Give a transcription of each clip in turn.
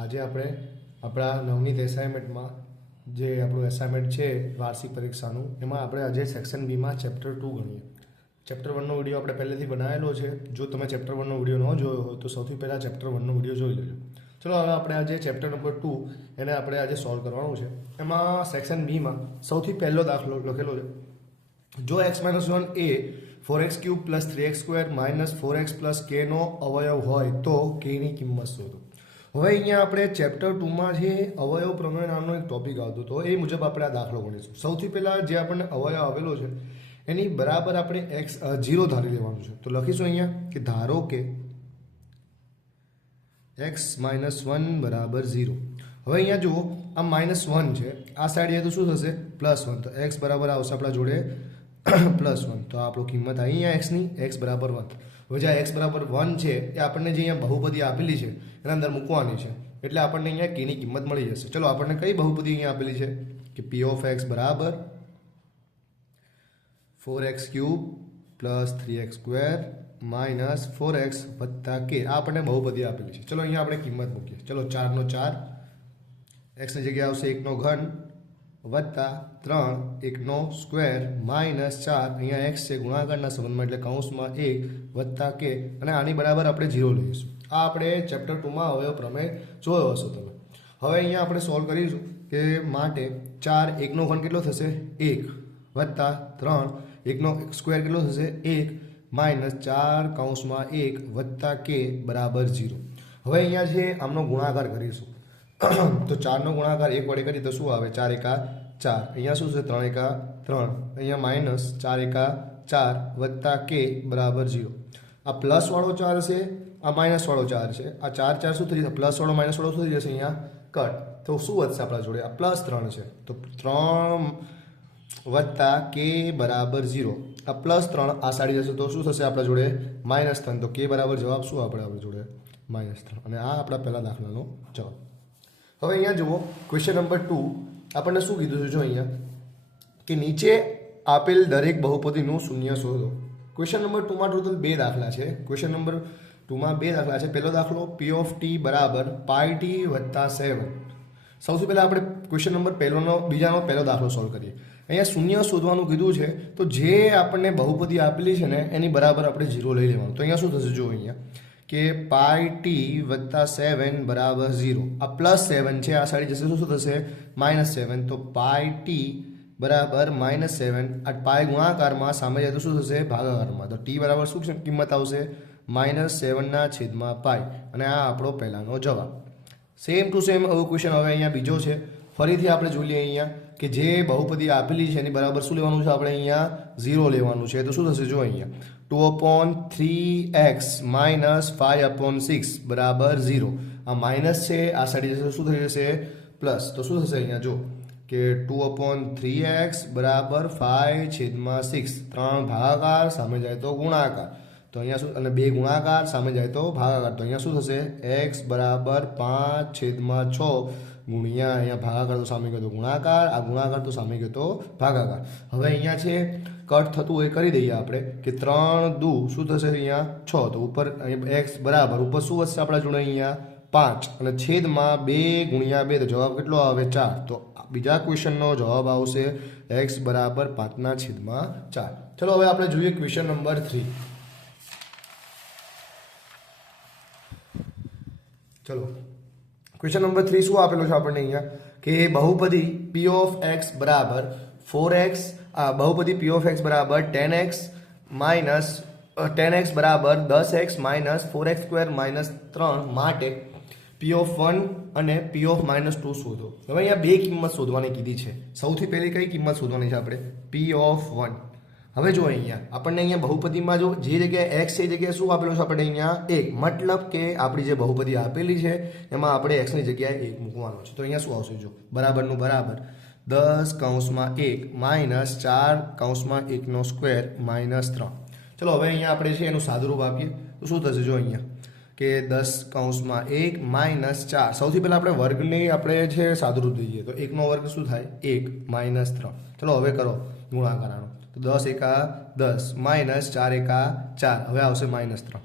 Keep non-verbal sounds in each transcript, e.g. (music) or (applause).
આજે આપણે આપણા નવનીત એસાઇનમેન્ટમાં જે આપણું એસાઇનમેન્ટ છે વાર્ષિક પરીક્ષાનું, એમાં આપણે આજે સેક્શન બીમાં ચેપ્ટર ટુ ગણીએ. ચેપ્ટર વનનો વીડિયો આપણે પહેલેથી બનાવેલો છે. જો તમે ચેપ્ટર વનનો વીડિયો ન જોયો હોય તો સૌથી પહેલાં ચેપ્ટર વનનો વીડિયો જોઈ લેજો. ચલો હવે આપણે આજે ચેપ્ટર નંબર ટુ એને આપણે આજે સોલ્વ કરવાનું છે. એમાં સેક્શન બીમાં સૌથી પહેલો દાખલો લખેલો છે. જો એક્સ માઇનસ વન એ four x cube plus three x square minus four x plus કેનો અવયવ હોય તો કેની કિંમત શોધો. હવે અહીંયા આપણે ચેપ્ટર ટુમાં જે અવયવ પ્રમેય નામનો એક ટોપિક આવતો હતો, એ મુજબ આપણે આ દાખલો ગણીશું. સૌથી પહેલાં જે આપણને અવયવ આવેલો છે, એની બરાબર આપણે એક્સ જીરો ધારી લેવાનું છે. તો લખીશું અહીંયા કે ધારો કે એક્સ માઇનસ વન બરાબર ઝીરો હવે અહીંયા જુઓ, આ માઇનસ વન છે. આ સાઈડ જાય તો શું થશે? પ્લસ વન તો એક્સ બરાબર આવશે આપણા જોડે (clears throat) પ્લસ વન તો આપણું કિંમત અહીંયા એક્સની એક્સ બરાબર વન હવે જે એક્સ બરાબર વન છે, એ આપણને જે અહીંયા બહુપદી આપેલી છે, એના અંદર મૂકવાની છે. એટલે આપણને અહીંયા કેની કિંમત મળી જશે. ચલો, આપણને કઈ બહુપદી અહીંયા આપેલી છે? કે પી ઓફ એક્સ બરાબર four x cube plus three x square minus four x વત્તા કે આ આપણને બહુપદી આપેલી છે. ચલો, અહીંયા આપણે કિંમત મૂકીએ. ચલો, ચારનો ચાર. એક્સની જગ્યાએ આવશે એકનો ઘન. વત્તા ત્રણ એકનો સ્ક્વેર માઇનસ ચાર અહીંયા એક્સ છે, ગુણાકારના સંબંધમાં, એટલે કૌંસમાં એક વત્તા કે, અને આની બરાબર આપણે ઝીરો લઈશું. આ આપણે ચેપ્ટર ટુમાં હવે પ્રમેય જોયો હશો તમે. હવે અહીંયા આપણે સોલ્વ કરીશું કે માટે ચાર એકનો ઘન કેટલો થશે? એક. વત્તા ત્રણ એકનો સ્ક્વેર કેટલો થશે? એક. માઇનસ ચાર કૌંસમાં એક વત્તા કે બરાબર ઝીરો. હવે અહીંયા છે આમનો ગુણાકાર કરીશું. તો ચારનો ગુણાકાર એક વડે કરીએ તો શું આવે? ચાર એકા ચાર. અહીંયા શું છે? ત્રણ એકા ત્રણ. અહીંયા માઇનસ ચાર એકા ચાર વત્તા કે બરાબર ઝીરો આ પ્લસ વાળો ચાર છે, આ માઇનસ વાળો ચાર છે. આ ચાર ચાર શું થઈ જશે? પ્લસ વાળો માઇનસ વાળો શું થઈ જશે અહીંયા? કટ. તો શું વધશે આપણા જોડે? આ પ્લસ ત્રણ છે. તો ત્રણ વત્તા કે બરાબર ઝીરો આ પ્લસ ત્રણ આ સાડી જશે તો શું થશે આપણા જોડે? માઇનસ ત્રણ. તો કે બરાબર જવાબ શું આપણે આપણી જોડે? માઇનસ ત્રણ. અને આ આપણા પહેલાં દાખલાનો જવાબ. હવે અહીંયા જુઓ ક્વેશ્ચન નંબર ટુ આપણને શું કીધું છે જો અહીંયા? કે નીચે આપેલ દરેક બહુપદીનું શૂન્ય શોધો. ક્વેશ્ચન નંબર ટુમાં ટોટલ બે દાખલા છે. ક્વેશ્ચન નંબર ટુમાં બે દાખલા છે. પહેલો દાખલો પી ઓફ ટી બરાબર પાય ટી વત્તા સેવન સૌથી પહેલાં આપણે ક્વેશ્ચન નંબર પહેલોનો, બીજાનો પહેલો દાખલો સોલ્વ કરીએ. અહીંયા શૂન્ય શોધવાનું કીધું છે, તો જે આપણને બહુપદી આપેલી છે ને, એની બરાબર આપણે ઝીરો લઈ લેવાનું. તો અહીંયા શું થશે જો અહીંયા? કે પાય ટી વત્તા સેવન બરાબર ઝીરો આ પ્લસ સેવન છે, આ સાઈડ જશે શું થશે? માઇનસ સેવન તો પાય ટી બરાબર માઇનસ સેવન આ પાય ગુણાકારમાં સામે જાય તો શું થશે? ભાગાકારમાં. તો ટી બરાબર શું કિંમત આવશે? માઇનસ સેવનના છેદમાં પાય અને આ આપણો પહેલાંનો જવાબ. સેમ ટુ સેમ એવો ક્વેશ્ચન હવે અહીંયા બીજો છે. ફરીથી આપણે જોઈએ અહીંયા કે જે બહુપદી આપેલી છે, એની બરાબર શું લેવાનું છે? આપણે અહીંયા ઝીરો લેવાનું છે. તો શું થશે? જો અહીંયા two upon three x minus five upon six બરાબર ઝીરો આ માઇનસ છે, આ સાઈડ જશે, શું થઈ જશે? પ્લસ તો શું થશે અહીંયા? જો કે ટુ અપોન થ્રી એક્સ બરાબર ફાઈવ છેદમાં સિક્સ ત્રણ ભાગાકાર સામે જાય તો ગુણાકાર. તો અહીંયા શું? અને બે ગુણાકાર સામે જાય તો ભાગાકાર. તો અહીંયા શું થશે? એક્સ બરાબર પાંચ છેદમાં છ. ગુણ્યા અહીંયા ભાગાકાર તો સામે ગયો તો ગુણાકાર, આ ગુણાકાર તો સામે ગયો તો ભાગાકાર. હવે અહીંયા છે, કટ થતું એ કરી દઈએ આપણે કે ત્રણ દુ, શું થશે અહીંયા? છ. તો ઉપર એક્સ બરાબર, ઉપર શું વધશે આપણા જોડે અહીંયા? પાંચ. અને છેદમાં બે ગુણ્યા બે, તો જવાબ કેટલો આવે? ચાર. તો બીજા ક્વેશ્ચનનો જવાબ આવશે એક્સ બરાબર પાંચના છેદમાં ચાર. ચલો હવે આપણે જોઈએ ક્વેશ્ચન નંબર થ્રી. ચલો. ક્વેશ્ચન નંબર થ્રી શું આપેલું છે આપણને અહીંયા? કે બહુપદી પી ઓફ એક્સ બરાબર ફોર એક્સ બહુપદી પી ઓફ એક્સ બરાબર ten x minus ten x બરાબર દસ x minus four x square minus ત્રણ માટે પી ઓફ વન અને પી ઓફ માઇનસ ટુ શોધો. હવે અહીંયા બે કિંમત શોધવાની કીધી છે. સૌથી પહેલી કઈ કિંમત શોધવાની છે આપણે? પી ઓફ વન હવે જો અહીંયા, આપણને અહીંયા બહુપતિમાં જો જે જગ્યાએ એક્સ એ જગ્યાએ શું આપેલું છે? આપણે અહીંયા એક, મતલબ કે આપણી જે બહુપતિ આપેલી છે, એમાં આપણે એક્સની જગ્યાએ એક મૂકવાનો છે. તો અહીંયા શું આવશે જો? બરાબરનું બરાબર. દસ કૌંસમાં એક, માઇનસ ચાર કૌંસમાં એકનો સ્ક્વેર, માઇનસ ત્રણ. ચલો, હવે અહીંયા આપણે છે એનું સાદુરૂપ આપીએ. તો શું થશે જો અહીંયા? કે દસ કૌંસમાં એક માઇનસ ચાર. સૌથી પહેલાં આપણે વર્ગની આપણે છે સાદરૂપ જોઈએ તો એકનો વર્ગ શું થાય? એક, માઇનસ ત્રણ. ચલો, હવે કરો ગુણાકાર આનો તો દસ એકા દસ, માઇનસ ચાર એકા ચાર. હવે આવશે માઇનસ ત્રણ.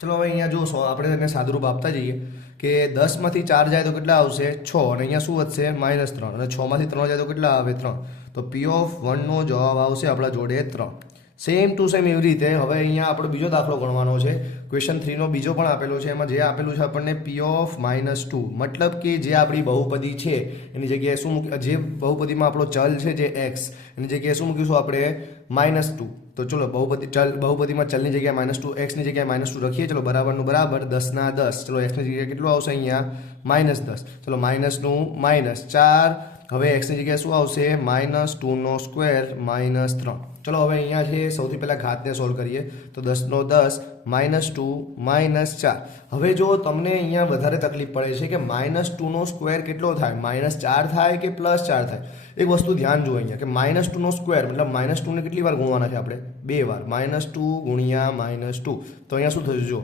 ચલો, હવે અહીંયા જો આપણે એને સાદરૂપ આપતા જઈએ કે દસમાંથી ચાર જાય તો કેટલા આવશે? છ. અને અહીંયા શું વધશે? માઇનસ ત્રણ. અને છમાંથી ત્રણ જાય તો કેટલા આવે? ત્રણ. તો પી ઓફ વનનો જવાબ આવશે આપણા જોડે ત્રણ. સેમ ટુ સેમ એવી રીતે, હવે અહીંયા આપણો બીજો દાખલો ગણવાનો છે. ક્વેશ્ચન થ્રીનો બીજો પણ આપેલો છે, એમાં જે આપેલું છે આપણને પી ઓફ માઇનસ ટુ મતલબ કે જે આપણી બહુપદી છે, એની જગ્યાએ શું મૂકી, જે બહુપદીમાં આપણો ચલ છે, જે એક્સ એની જગ્યાએ શું મૂકીશું આપણે? માઇનસ ટુ તો ચલો, બહુપદી ચલ, બહુપદીમાં ચલની જગ્યાએ માઇનસ ટુ એક્સની જગ્યાએ માઇનસ ટુ રખીએ, ચલો, બરાબરનું બરાબર દસના દસ. ચલો એક્સની જગ્યાએ કેટલું આવશે અહીંયા? માઇનસ દસ. ચલો માઇનસનું માઇનસ ચાર. હવે એક્સની જગ્યાએ શું આવશે? માઇનસ ટુનો સ્ક્વેર માઇનસ ત્રણ. ચલો, હવે અહીંયા છે, સૌથી પહેલાં ઘાતને સોલ્વ કરીએ. તો દસનો દસ માઇનસ ટુ માઇનસ ચાર. હવે જો તમને અહીંયા વધારે તકલીફ પડે છે કે માઇનસ ટુનો સ્ક્વેર કેટલો થાય? માઇનસ ચાર થાય કે પ્લસ ચાર થાય? એક વસ્તુ ધ્યાન જુઓ અહીંયા કે માઇનસ ટુનો સ્ક્વેર મતલબ માઇનસ ટુને કેટલી વાર ગુણવાના છે આપણે? બે વાર. માઇનસ ટુ ગુણ્યા માઇનસ ટુ તો અહીંયા શું થશે જો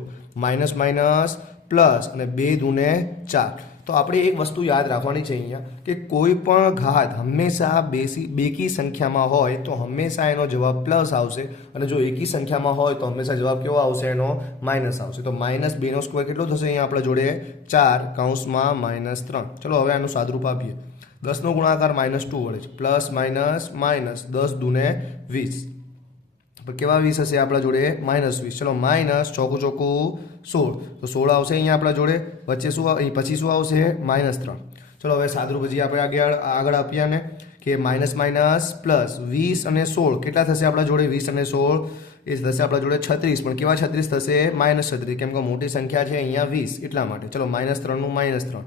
માઇનસ માઇનસ પ્લસ અને બે દૂને ચાર. તો આપણે એક વસ્તુ યાદ રાખવાની છે અહીંયા, કે કોઈ પણ ઘાત હંમેશા બેસી, બેકી સંખ્યામાં હોય તો હંમેશા એનો જવાબ પ્લસ આવશે અને જો એકી સંખ્યામાં હોય તો હંમેશા જવાબ કેવો આવશે? એનો માઇનસ આવશે. તો માઇનસ બેનો સ્ક્વેર કેટલો થશે અહીંયા આપણા જોડે? ચાર કૌંસમાં માઇનસ ત્રણ. ચલો હવે આનું સાદરૂપ આપીએ. દસનો ગુણાકાર માઇનસ ટુ વડે છે. પ્લસ માઇનસ માઇનસ દસ દુને વીસ. કેવા વીસ હશે આપણા જોડે? માઇનસ વીસ. ચલો માઇનસ ચોકું ચોકું સોળ. તો સોળ આવશે અહીંયા આપણા જોડે, વચ્ચે શું આવે પછી શું આવશે? માઇનસ ત્રણ. ચલો, હવે સાદરું પછી આપણે આગળ આગળ આપ્યા ને કે માઇનસ માઇનસ પ્લસ વીસ અને સોળ. કેટલા થશે આપણા જોડે? વીસ અને સોળ. એ થશે આપણા જોડે છત્રીસ. પણ કેવા છત્રીસ થશે? માઇનસ છત્રીસ. કેમ કે મોટી સંખ્યા છે અહીંયા વીસ. એટલા માટે. ચલો, માઇનસ ત્રણનું માઇનસ ત્રણ.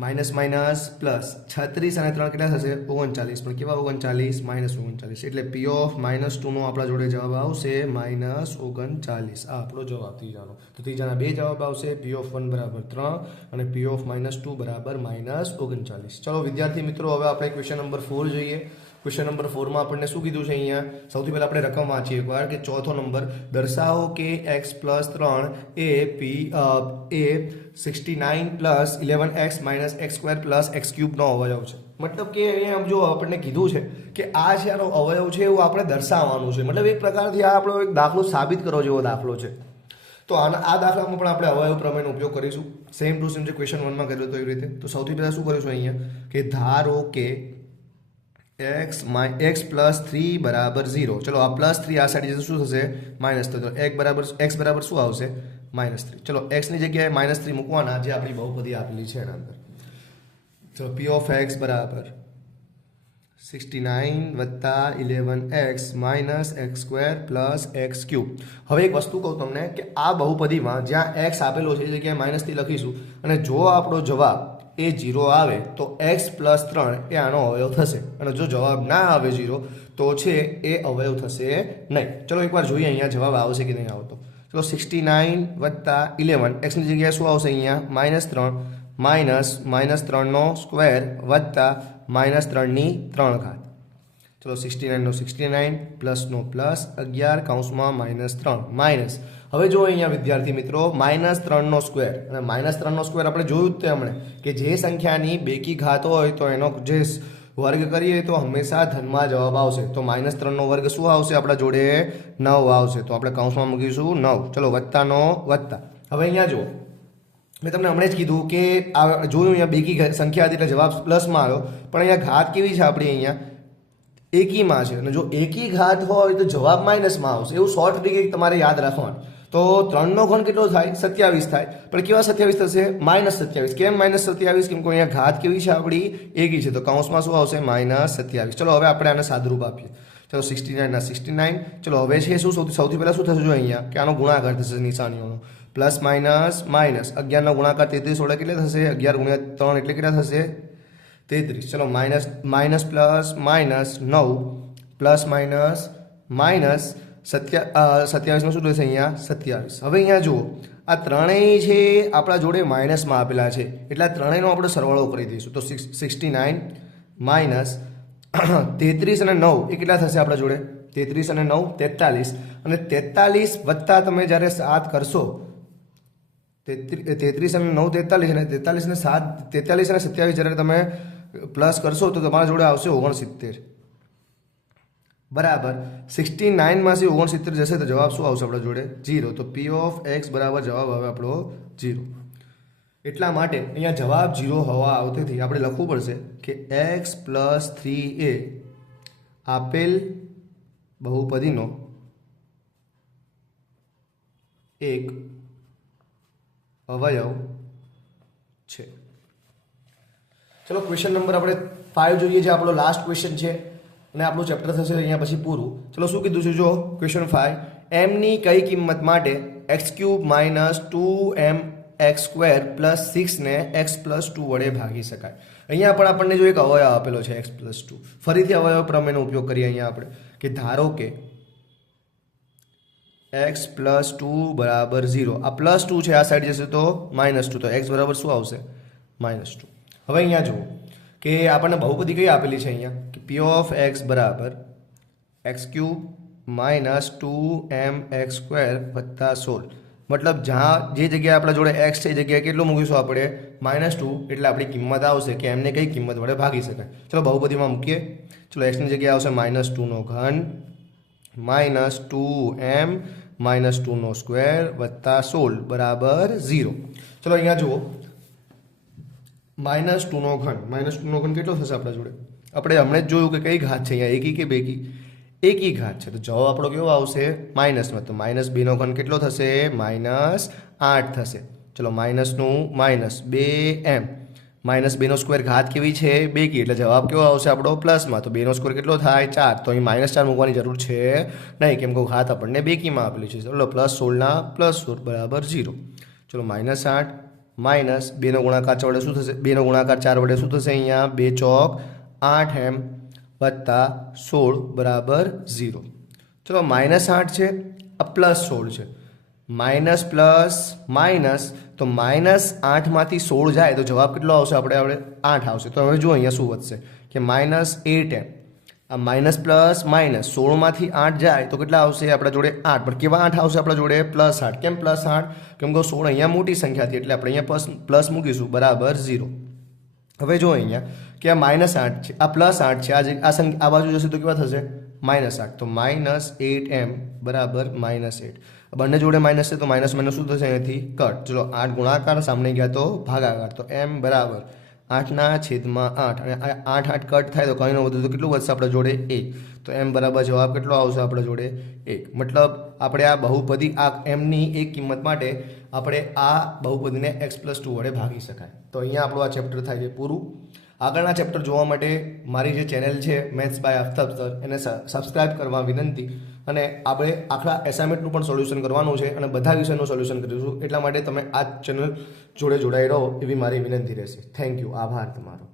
માઇનસ માઇનસ પ્લસ છત્રીસ અને ત્રણ કેટલા થશે? ઓગણચાલીસ. પણ કેવા ઓગણચાલીસ? માઇનસ ઓગણચાલીસ. એટલે પી ઓફ માઇનસ ટુનો આપણા જોડે જવાબ આવશે માઇનસ ઓગણચાલીસ. આ આપણો જવાબ ત્રીજાનો તો ત્રીજાના બે જવાબ આવશે પી ઓફ વન બરાબર ત્રણ અને પી ઓફ માઇનસ ટુ બરાબર માઇનસ ઓગણચાલીસ. ચલો વિદ્યાર્થી મિત્રો, હવે આપણે ક્વેશ્ચન નંબર ફોર જોઈએ. ક્વેશ્ચન નંબર ફોરમાં આપણને શું કીધું છે અહીંયા? સૌથી પહેલાં આપણે રકમ વાંચીએ. એકવાર કે ચોથો નંબર, દર્શાવો કે એક્સ પ્લસ ત્રણ એ પી એ sixty nine plus eleven x minus x square plus x ક્યુબનો અવયવ છે. મતલબ કે અહીંયા જો આપણને કીધું છે કે આ છે આનો અવયવ છે એવું આપણે દર્શાવવાનું છે. મતલબ એક પ્રકારથી આ આપણો એક દાખલો સાબિત કરો જેવો દાખલો છે. તો આના, આ દાખલામાં પણ આપણે અવયવ પ્રમેયનો ઉપયોગ કરીશું. સેમ ટુ સેમ જે ક્વેશ્ચન વનમાં કર્યો હતો એવી રીતે. તો સૌથી પહેલાં શું કરીશું અહીંયા? કે ધારો કે x my x plus three બરાબર ઝીરો ચલો, આ પ્લસ થ્રી આ સાઈડ જશે શું થશે? માઇનસ થશે એક બરાબર એક્સ બરાબર શું આવશે? માઇનસ થ્રી ચલો એક્સની જગ્યાએ માઇનસ થ્રી મૂકવાના, જે આપણી બહુપદી આપેલી છે એના અંદર. ચલો પી ઓફ એક્સ બરાબર સિક્સટી નાઇન વત્તા eleven x minus x square plus x cube હવે એક વસ્તુ કહું તમને કે આ બહુપદીમાં જ્યાં એક્સ આપેલો છે, એ જગ્યાએ માઇનસથી લખીશું. અને જો આપણો જવાબ એ જીરો આવે, તો એક્સ પ્લસ ત્રણ એ આનો અવયવ થશે. અને જો જવાબ ના આવે જીરો તો છે એ અવયવ થશે નહીં. ચલો એકવાર જોઈએ અહીંયા જવાબ આવશે કે નહીં આવતો. ચલો સિક્સટી નાઇન વત્તા ઇલેવન એક્સની જગ્યાએ શું આવશે અહીંયા? માઇનસ ત્રણ. માઇનસ માઇનસ ત્રણનો સ્ક્વેર વત્તા માઇનસ ત્રણની ત્રણ ઘાત. ચલો સિક્સટી નાઇનનો સિક્સટી નાઇન પ્લસનો પ્લસ અગિયાર કાઉન્સમાં માઇનસ ત્રણ. માઇનસ હવે જો અહીંયા વિદ્યાર્થી મિત્રો માઇનસ ત્રણનો સ્ક્વેર અને માઇનસ ત્રણનો સ્ક્વેર આપણે જોયું જ તે હમણે કે જે સંખ્યાની બેકી ઘાત હોય તો એનો જે વર્ગ કરીએ તો હંમેશા ધનમાં જવાબ આવશે. તો માઇનસ ત્રણનો વર્ગ શું આવશે? આપણા જોડે નવ આવશે. તો આપણે કૌંસમાં મૂકીશું નવ. ચલો વત્તાનો વત્તા. હવે અહીંયા જુઓ. મેં તમને હમણાં જ કીધું કે આ જોયું અહીંયા બેકી સંખ્યા હતી એટલે જવાબ પ્લસમાં આવ્યો. પણ અહીંયા ઘાત કેવી છે આપણી અહીંયા? એકીમાં છે. અને જો એકી ઘાત હોય તો જવાબ માઇનસમાં આવશે. એવું શોર્ટ ટ્રીક તમારે યાદ રાખવાનું. તો ત્રણનો ઘન કેટલો થાય? સત્યાવીસ થાય. પણ કેવા સત્યાવીસ થશે? માઇનસ સત્યાવીસ. કેમ માઇનસ સત્યાવીસ? કેમ કે અહીંયા ઘાત કેવી છે આપણી? એકી છે. તો કૌંસમાં શું આવશે? માઇનસ સત્યાવીસ. ચલો, હવે આપણે આને સાદરૂપ આપીએ. ચલો સિક્સટી નાઇનના સિક્સટી નાઇન ચલો, હવે છે શું? સૌથી સૌથી પહેલાં શું થશે જો અહીંયા? કે આનો ગુણાકાર થશે નિશાનીઓનો. Plus, minus minus. અગિયારનો ગુણાકાર તેત્રીસ વડે કેટલે થશે? અગિયાર ગુણ્યા ત્રણ એટલે કેટલા થશે? તેત્રીસ. ચલો, માઇનસ માઇનસ પ્લસ, માઇનસ નવ. પ્લસ, માઇનસ માઇનસ સત્યા સત્યાવીસમાં શું થશે અહીંયા? સત્યાવીસ. હવે અહીંયા જુઓ. આ ત્રણેય છે આપણા જોડે માઇનસમાં આપેલા છે. એટલે આ ત્રણેયનો આપણે સરવાળો કરી દઈશું. તો સિક્સ, સિક્સટી નાઇન માઇનસ (clears throat) તેત્રીસ અને નવ, એ કેટલા થશે આપણા જોડે? તેત્રીસ અને નવ તેતાલીસ અને તેતાલીસ વત્તા તમે જ્યારે સાત કરશો, તેત્રી- તેત્રીસ અને નવ તેતાલીસ અને તેતાલીસ અને સાત તેતાલીસ અને સત્યાવીસ જ્યારે તમે પ્લસ કરશો, તો તમારા જોડે આવશે ઓગણસિત્તેર. બરાબર. સિક્સટી નાઇનમાંથી ઓગણસિત્તેર જશે તો જવાબ શું આવશે આપણા જોડે? જીરો તો પી ઓફ એક્સ બરાબર જવાબ આવે આપણો જીરો એટલા માટે અહીંયા જવાબ જીરો હોવા આવતીથી આપણે લખવું પડશે કે એક્સ પ્લસ થ્રી એ આપેલ બહુપદીનો એક અવયવ છે. ચલો ક્વેશ્ચન નંબર આપણે ફાઇવ જોઈએ, જે આપણો લાસ્ટ ક્વેશ્ચન છે. અને આપણું ચેપ્ટર થશે અહીંયા પછી પૂરું. ચલો, શું કીધું છે? જો ક્વેશ્ચન ફાઇવ એમની કઈ કિંમત માટે x cube minus two m x square plus સિક્સને x plus two વડે ભાગી શકાય. અહીંયા પણ આપણને જો એક અવયવ આપેલો છે એક્સ પ્લસ ટુ ફરીથી અવયવ પ્રમેયનો ઉપયોગ કરીએ અહીંયા આપણે, કે ધારો કે એક્સ પ્લસ ટુ બરાબર ઝીરો આ પ્લસ ટુ છે, આ સાઈડ જશે તો માઇનસ ટુ તો એક્સ બરાબર શું આવશે? માઇનસ ટુ હવે અહીંયા જુઓ. કે આપણને બહુપદી કઈ આપેલી છે અહીંયા? કે પી ઓફ એક્સ બરાબર x cube minus two m x square વત્તા સોળ. મતલબ જ્યાં જે જગ્યાએ આપણા જોડે એક્સ છે, એ જગ્યાએ કેટલું મૂકીશું આપણે? માઇનસ ટુ એટલે આપણી કિંમત આવશે કે એમને કઈ કિંમત વડે ભાગી શકાય. ચલો બહુપદીમાં મૂકીએ. ચલો એક્સની જગ્યાએ આવશે માઇનસ ટુનો ઘન માઇનસ ટુ એમ માઇનસ ટુનો સ્ક્વેર વત્તા સોળ, બરાબર ઝીરો ચલો અહીંયા જુઓ. માઇનસ ટુનો ઘન. માઇનસ ટુનો ઘન કેટલો થશે આપણા જોડે? આપણે હમણાં જ જોયું કે કઈ ઘાત છે અહીંયા? એકી કે બેકી? એકી ઘાત છે. તો જવાબ આપણો કેવો આવશે? માઇનસમાં. તો માઇનસ બેનો ઘન કેટલો થશે? માઇનસ આઠ થશે. ચલો, માઇનસનું માઇનસ બે એમ. માઇનસ બેનો સ્ક્વેર ઘાત કેવી છે? બેકી. એટલે જવાબ કેવો આવશે આપણો? પ્લસમાં. તો બેનો સ્ક્વેર કેટલો થાય? ચાર. તો અહીં માઇનસ ચાર મૂકવાની જરૂર છે નહીં. કેમ કે ઘાત આપણને બેકીમાં આપેલી છે. ચલો, પ્લસ સોળના, પ્લસ સોળ બરાબર ઝીરો. ચલો, માઇનસ આઠ માઇનસ બેનો ગુણાકાર ચાર વડે શું થશે? બેનો ગુણાકાર ચાર વડે શું થશે અહીંયા? બે ચોક આઠ એમ વત્તા સોળ બરાબર ઝીરો. ચલો માઇનસ આઠ છે, આ પ્લસ સોળ છે. માઇનસ પ્લસ માઇનસ, તો માઇનસ આઠમાંથી સોળ જાય તો જવાબ કેટલો આવશે? આપણે આપણે આઠ આવશે. તો હવે જો અહીંયા શું વધશે. કે માઇનસ એટ એમ. આ માઇનસ પ્લસ માઇનસ સોળમાંથી આઠ જાય તો કેટલા આવશે? આપણા જોડે આઠ. પણ કેવા આઠ આવશે આપણા જોડે? પ્લસ આઠ. કેમ પ્લસ આઠ? કેમ કે સોળ અહીંયા મોટી સંખ્યા હતી એટલે આપણે અહીંયા પ્લસ પ્લસ મૂકીશું. બરાબર ઝીરો હવે જો અહીંયા કે આ માઇનસ આઠ છે, આ પ્લસ આઠ છે, આ જે આ સંખ્યા આ બાજુ જશે તો કેવા થશે? માઇનસ આઠ. તો માઇનસ એટ એમ બરાબર માઇનસ એટ બંને જોડે માઇનસ છે તો માઇનસ માઇનસ શું થશે અહીંયાથી કટ ચલો, આઠ ગુણાકાર સામને ગયા તો ભાગાકાર. તો એમ બરાબર. આઠના છેદમાં આઠ. અને આઠ આઠ કટ થાય તો કંઈનો વધુ. તો કેટલું વધશે આપણા જોડે એક? તો એમ બરાબર જવાબ કેટલો આવશે આપણા જોડે એક. મતલબ આપણે આ બહુપદી આ એમની એક કિંમત માટે આપણે આ બહુપદીને એક્સ પ્લસ ટુ વડે ભાગી શકાય. તો અહીંયા આપણું આ ચેપ્ટર થાય છે પૂરું. આગળના ચેપ્ટર જોવા માટે મારી જે ચેનલ છે મેથ્સ બાય આફતાબ સર એને સબસ્ક્રાઈબ કરવા વિનંતી. અને આપણે આખા એસાઇમેન્ટનું પણ સોલ્યુશન કરવાનું છે અને બધા વિષયનું સોલ્યુશન કરીશું. એટલા માટે તમે આ ચેનલ જોડે જોડાઈ રહો એવી મારી વિનંતી રહેશે. થેન્ક યુ આભાર તમારો.